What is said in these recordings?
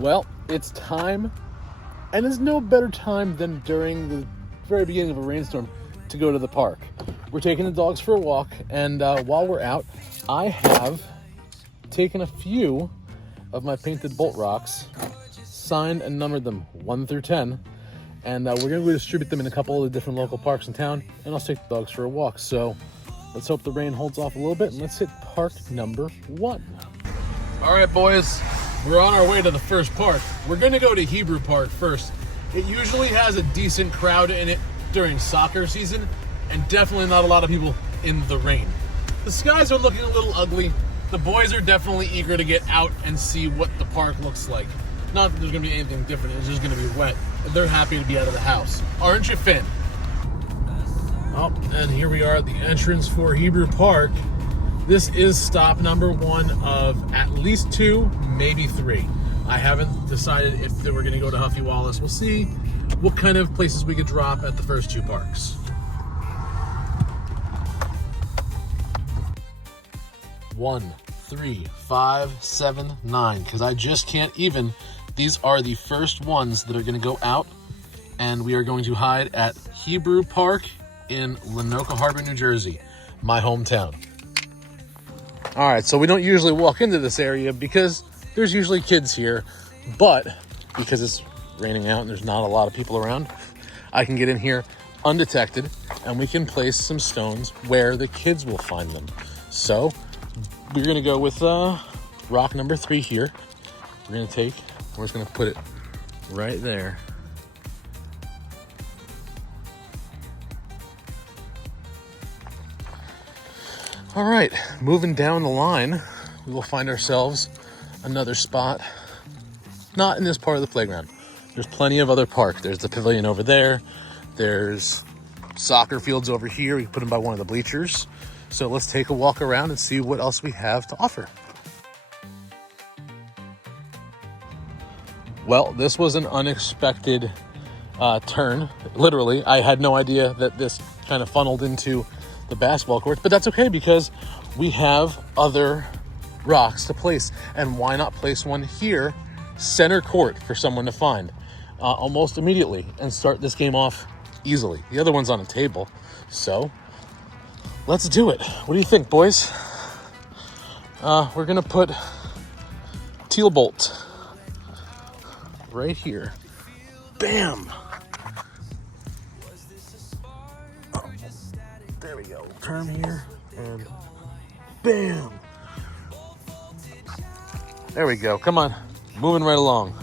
Well, it's time, and there's no better time than during the very beginning of a rainstorm to go to the park. We're taking the dogs for a walk, and while we're out, I have taken a few of my painted Bolt rocks, signed and numbered them 1 through 10, and we're going to go distribute them in a couple of the different local parks in town, and I'll take the dogs for a walk. So let's hope the rain holds off a little bit, and let's hit park number 1. All right, boys, we're on our way to the first park. We're going to go to Hebrew Park first. It usually has a decent crowd in it during soccer season, and definitely not a lot of people in the rain. The skies are looking a little ugly. The boys are definitely eager to get out and see what the park looks like. Not that there's going to be anything different, it's just going to be wet. They're happy to be out of the house. Aren't you, Finn? Oh, and here we are at the entrance for Hebrew Park. This is stop number 1 of at least 2, maybe 3. I haven't decided if we're going to go to Huffy Wallace. We'll see what kind of places we could drop at the first 2 parks. 1, 3, 5, 7, 9, because I just can't even. These are the first ones that are going to go out, and we are going to hide at Hebrew Park in Lenoka Harbor, New Jersey, my hometown. All right, so we don't usually walk into this area because there's usually kids here, but because it's raining out and there's not a lot of people around, I can get in here undetected, and we can place some stones where the kids will find them. So we're gonna go with rock number 3 here. We're just gonna put it right there. All right, moving down the line, we will find ourselves another spot. Not in this part of the playground. There's plenty of other park. There's the pavilion over there. There's soccer fields over here. We can put them by one of the bleachers. So let's take a walk around and see what else we have to offer. Well, this was an unexpected turn. Literally, I had no idea that this kind of funneled into the basketball court, but that's okay because we have other rocks to place. And why not place one here, center court, for someone to find almost immediately and start this game off easily. The other one's on a table, so let's do it. What do you think, boys? We're gonna put Teal Bolt right here. Bam! Oh, there we go. Turn here and bam! There we go. Come on, moving right along.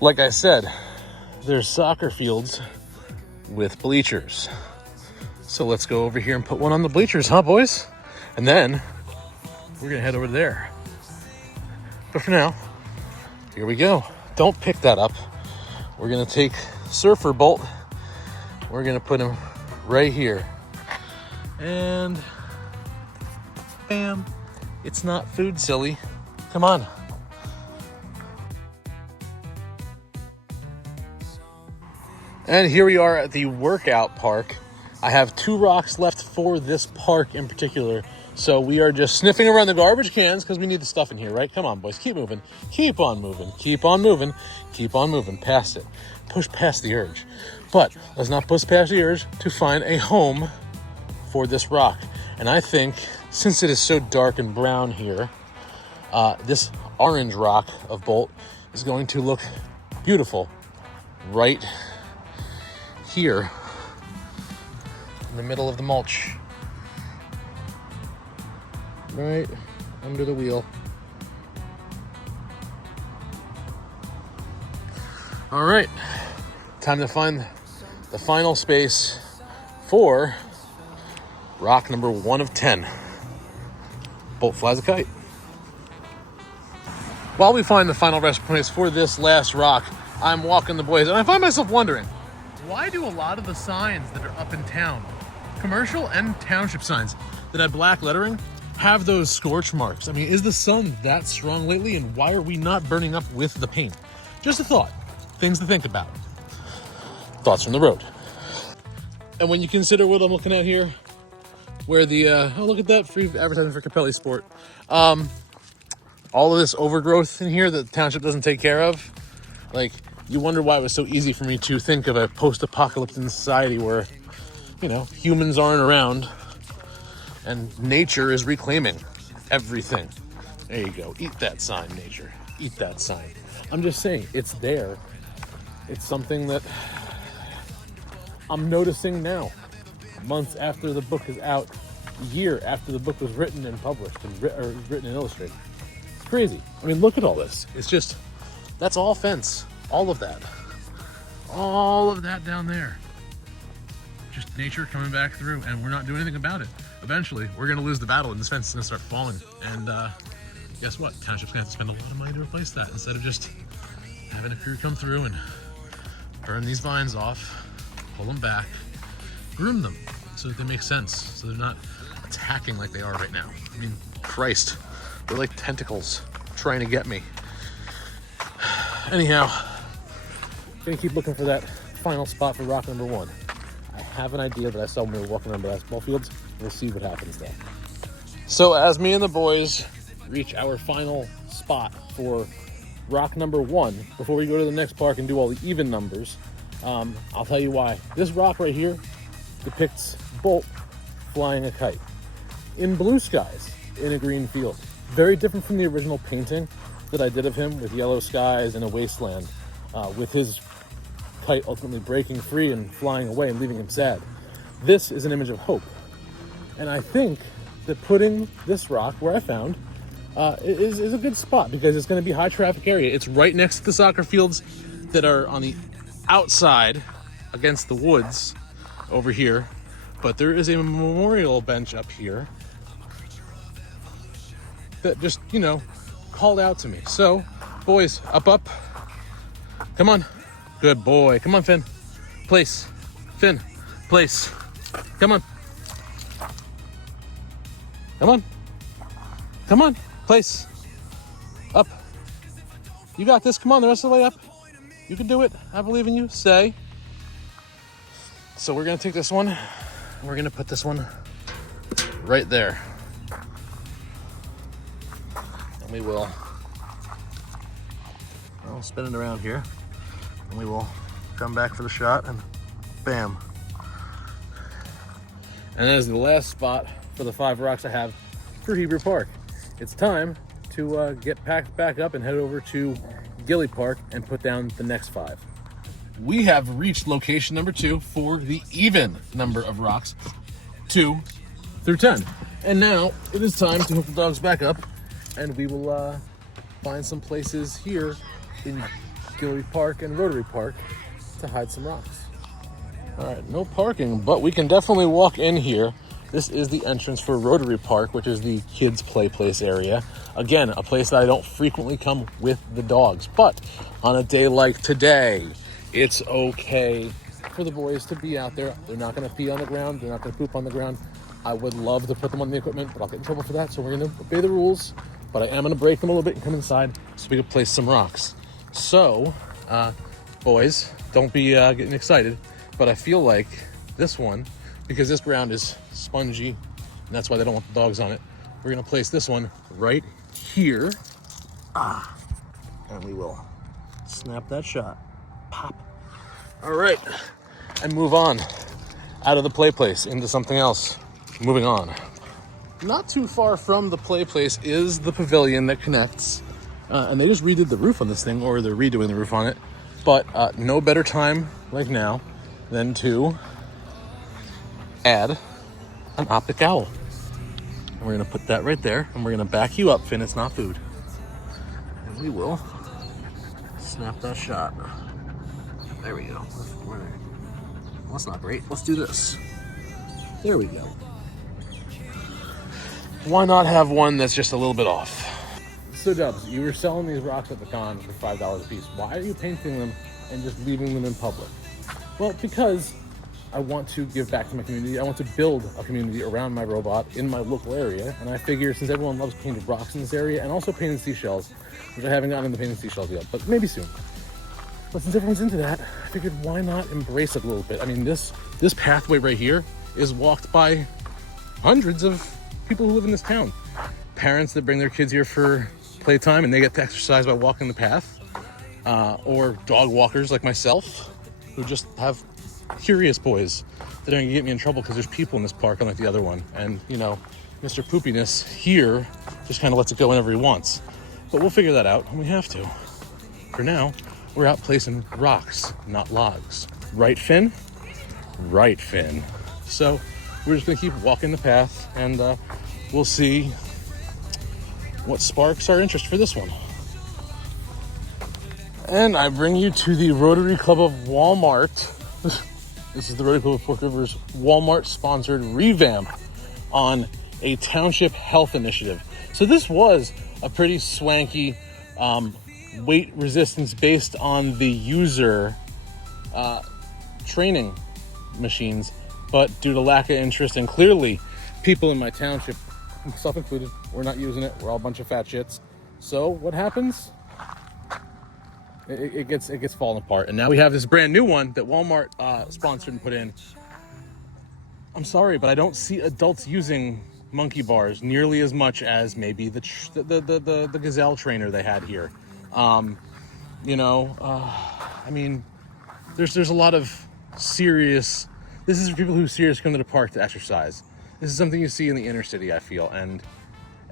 Like I said, there's soccer fields with bleachers. So let's go over here and put one on the bleachers, huh, boys? And then we're gonna head over there. But for now, here we go. Don't pick that up. We're gonna take Surfer Bolt. We're gonna put him right here. And bam, it's not food, silly. Come on. And here we are at the workout park. I have 2 rocks left for this park in particular. So we are just sniffing around the garbage cans because we need the stuff in here, right? Come on, boys, keep moving. Keep on moving. Keep on moving. Keep on moving past it. Push past the urge. But let's not push past the urge to find a home for this rock. And I think, since it is so dark and brown here, this orange rock of Bolt is going to look beautiful right here in the middle of the mulch, right under the wheel. All right, time to find the final space for rock number 1 of 10. Bolt flies a kite. While we find the final resting place for this last rock, I'm walking the boys, and I find myself wondering, why do a lot of the signs that are up in town, commercial and township signs that have black lettering, have those scorch marks? I mean, is the sun that strong lately, and why are we not burning up with the paint? Just a thought. Things to think about. Thoughts from the road. And when you consider what I'm looking at here, where the, oh, look at that, free advertising for Capelli Sport. All of this overgrowth in here that the township doesn't take care of, like, you wonder why it was so easy for me to think of a post-apocalyptic society where, you know, humans aren't around and nature is reclaiming everything. There you go. Eat that sign, nature. Eat that sign. I'm just saying, it's there. It's something that I'm noticing now, months after the book is out, a year after the book was written and published, and written and illustrated. It's crazy. I mean, look at all this. It's just, that's all fence. All of that. All of that down there. Just nature coming back through, and we're not doing anything about it. Eventually, we're going to lose the battle, and this fence is going to start falling. And guess what? Township's going to have to spend a lot of money to replace that instead of just having a crew come through and burn these vines off, pull them back, groom them so that they make sense, so they're not attacking like they are right now. I mean, Christ, they're like tentacles trying to get me. Anyhow, gonna keep looking for that final spot for rock number 1. I have an idea that I saw when we were walking around the basketball fields. We'll see what happens there. So as me and the boys reach our final spot for rock number 1, before we go to the next park and do all the even numbers, I'll tell you why. This rock right here depicts Bolt flying a kite in blue skies in a green field. Very different from the original painting that I did of him with yellow skies in a wasteland, with his kite ultimately breaking free and flying away and leaving him sad. This is an image of hope. And I think that putting this rock where I found is a good spot, because it's going to be a high traffic area. It's right next to the soccer fields that are on the outside against the woods over here. But there is a memorial bench up here that just, you know, called out to me. So, boys, up. Come on. Good boy. Come on, Finn. Place. Finn. Place. Come on. Come on. Place. Up. You got this. Come on, the rest of the way up. You can do it. I believe in you. Stay. So we're going to take this one. We're going to put this one right there. And we will, I'll spin it around here. And we will come back for the shot and bam. And that is the last spot for the 5 rocks I have for Hebrew Park. It's time to get packed back up and head over to Gilly Park and put down the next 5. We have reached location number 2 for the even number of rocks, 2 through 10. And now it is time to hook the dogs back up, and we will find some places here in Gilly Park and Rotary Park to hide some rocks. All right, no parking, but we can definitely walk in here. This is the entrance for Rotary Park, which is the kids' play place area. Again, a place that I don't frequently come with the dogs, but on a day like today, it's okay for the boys to be out there. They're not going to pee on the ground. They're not going to poop on the ground. I would love to put them on the equipment, but I'll get in trouble for that, so we're going to obey the rules. But I am going to break them a little bit and come inside so we can place some rocks. So, boys, don't be getting excited, but I feel like this one, because this ground is spongy, and that's why they don't want the dogs on it, we're going to place this one right here. And we will snap that shot. Pop. All right, and move on out of the play place into something else. Moving on. Not too far from the play place is the pavilion that connects, and they just redid the roof on this thing, or they're redoing the roof on it. But no better time like now than to add an optic owl. And we're gonna put that right there, and we're gonna back you up, Finn. It's not food. And we will snap that shot. There we go. Well, that's not great. Let's do this. There we go. Why not have one that's just a little bit off? So Dubs, you were selling these rocks at the con for $5 a piece. Why are you painting them and just leaving them in public? Well, because I want to give back to my community. I want to build a community around my robot in my local area. And I figure since everyone loves painted rocks in this area and also painted seashells, which I haven't gotten into painted seashells yet, but maybe soon. But since everyone's into that, I figured why not embrace it a little bit? I mean, this This pathway right here is walked by hundreds of people who live in this town. Parents that bring their kids here for playtime and they get to exercise by walking the path. Or dog walkers like myself who just have curious boys that are gonna get me in trouble because there's people in this park unlike the other one. And you know, Mr. Poopiness here just kind of lets it go whenever he wants. But we'll figure that out when we have to. For now, we're out placing rocks, not logs. Right, Finn? Right, Finn. So we're just gonna keep walking the path and we'll see what sparks our interest for this one. And I bring you to the Rotary Club of Walmart. This is the Rotary Club of Fork River's Walmart-sponsored revamp on a township health initiative. So this was a pretty swanky weight resistance based on the user training machines, but due to lack of interest and clearly people in my township, myself included, we're not using it. We're all a bunch of fat shits. So what happens? It gets falling apart. And now we have this brand new one that Walmart sponsored and put in. I'm sorry, but I don't see adults using monkey bars nearly as much as maybe the Gazelle trainer they had here. I mean, there's a lot of serious. This is for people who seriously come to the park to exercise. This is something you see in the inner city, I feel, and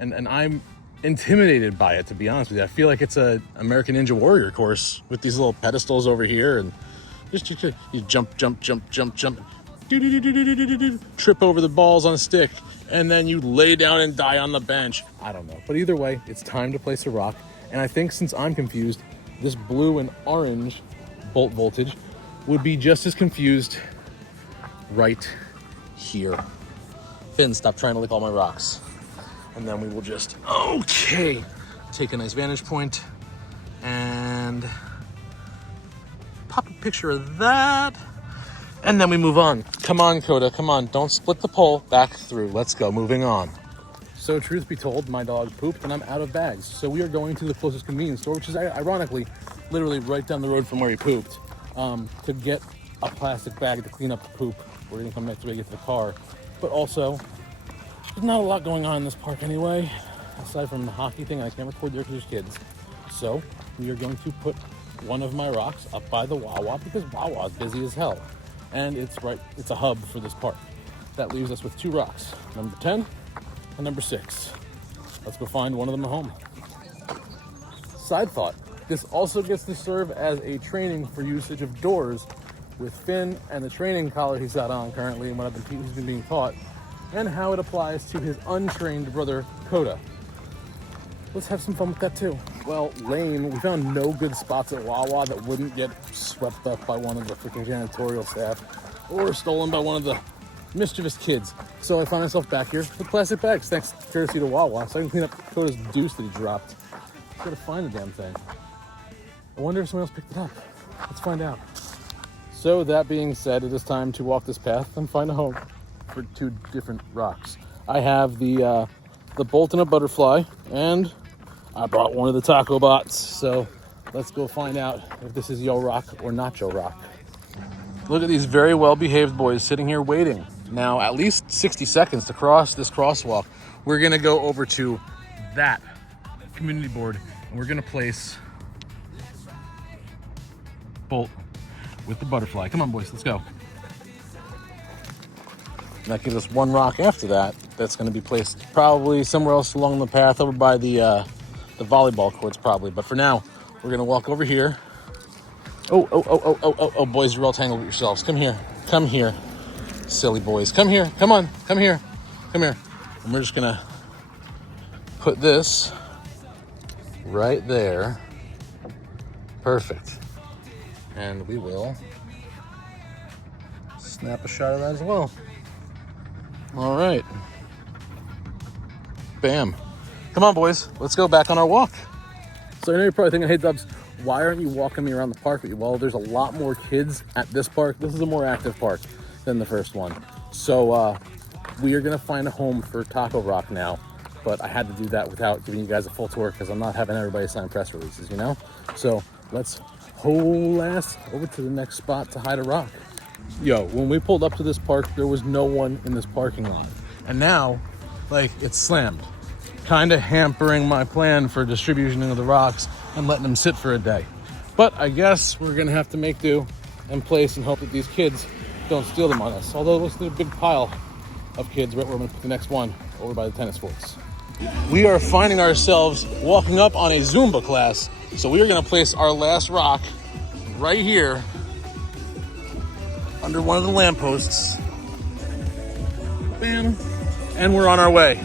I'm intimidated by it, to be honest with you. I feel like it's a American Ninja Warrior course with these little pedestals over here, and just you jump, trip over the balls on a stick, and then you lay down and die on the bench. I don't know, but either way, it's time to place a rock. And I think since I'm confused, this blue and orange bolt voltage would be just as confused right here. Finn, stop trying to lick all my rocks. And then we will just, take a nice vantage point and pop a picture of that. And then we move on. Come on, Coda, come on. Don't split the pole, back through. Let's go, moving on. So truth be told, my dog pooped and I'm out of bags. So we are going to the closest convenience store, which is ironically, literally right down the road from where he pooped, to get a plastic bag to clean up the poop. We're gonna come back to get to the car. But also, there's not a lot going on in this park anyway, aside from the hockey thing. I can't record there because there's kids. So we are going to put one of my rocks up by the Wawa because Wawa is busy as hell. And it's a hub for this park. That leaves us with two rocks, number 10 and number 6. Let's go find one of them at home. Side thought, this also gets to serve as a training for usage of doors with Finn and the training collar he's got on currently and what he's been being taught, and how it applies to his untrained brother, Coda. Let's have some fun with that too. Well, lame, we found no good spots at Wawa that wouldn't get swept up by one of the freaking janitorial staff or stolen by one of the mischievous kids. So I find myself back here with plastic bags, thanks courtesy to Wawa, so I can clean up Coda's deuce that he dropped. Just gotta find the damn thing. I wonder if someone else picked it up. Let's find out. So that being said, it is time to walk this path and find a home for two different rocks. I have the bolt and a butterfly, and I brought one of the taco bots. So let's go find out if this is Yo Rock or Nacho Rock. Look at these very well-behaved boys sitting here waiting. Now, at least 60 seconds to cross this crosswalk. We're gonna go over to that community board, and we're gonna place bolt with the butterfly. Come on, boys, let's go. And that gives us one rock after that. That's going to be placed probably somewhere else along the path, over by the volleyball courts probably. But for now, we're going to walk over here. Oh, boys, you're all tangled with yourselves. Come here, silly boys. Come here, come on, come here. And we're just going to put this right there. Perfect. And we will snap a shot of that as well. All right. Bam. Come on, boys. Let's go back on our walk. So I know you're probably thinking, hey, Dubs, why aren't you walking me around the park? Well, there's a lot more kids at this park. This is a more active park than the first one. So we are going to find a home for Taco Rock now. But I had to do that without giving you guys a full tour because I'm not having everybody sign press releases, So let's whole ass over to the next spot to hide a rock. Yo, when we pulled up to this park, there was no one in this parking lot. And now, like, it's slammed. Kind of hampering my plan for distribution of the rocks and letting them sit for a day. But I guess we're gonna have to make do and place and hope that these kids don't steal them on us. Although it looks like a big pile of kids right where we're gonna put the next one, over by the tennis courts. We are finding ourselves walking up on a Zumba class. So we are gonna place our last rock right here under one of the lampposts. Bam. And we're on our way.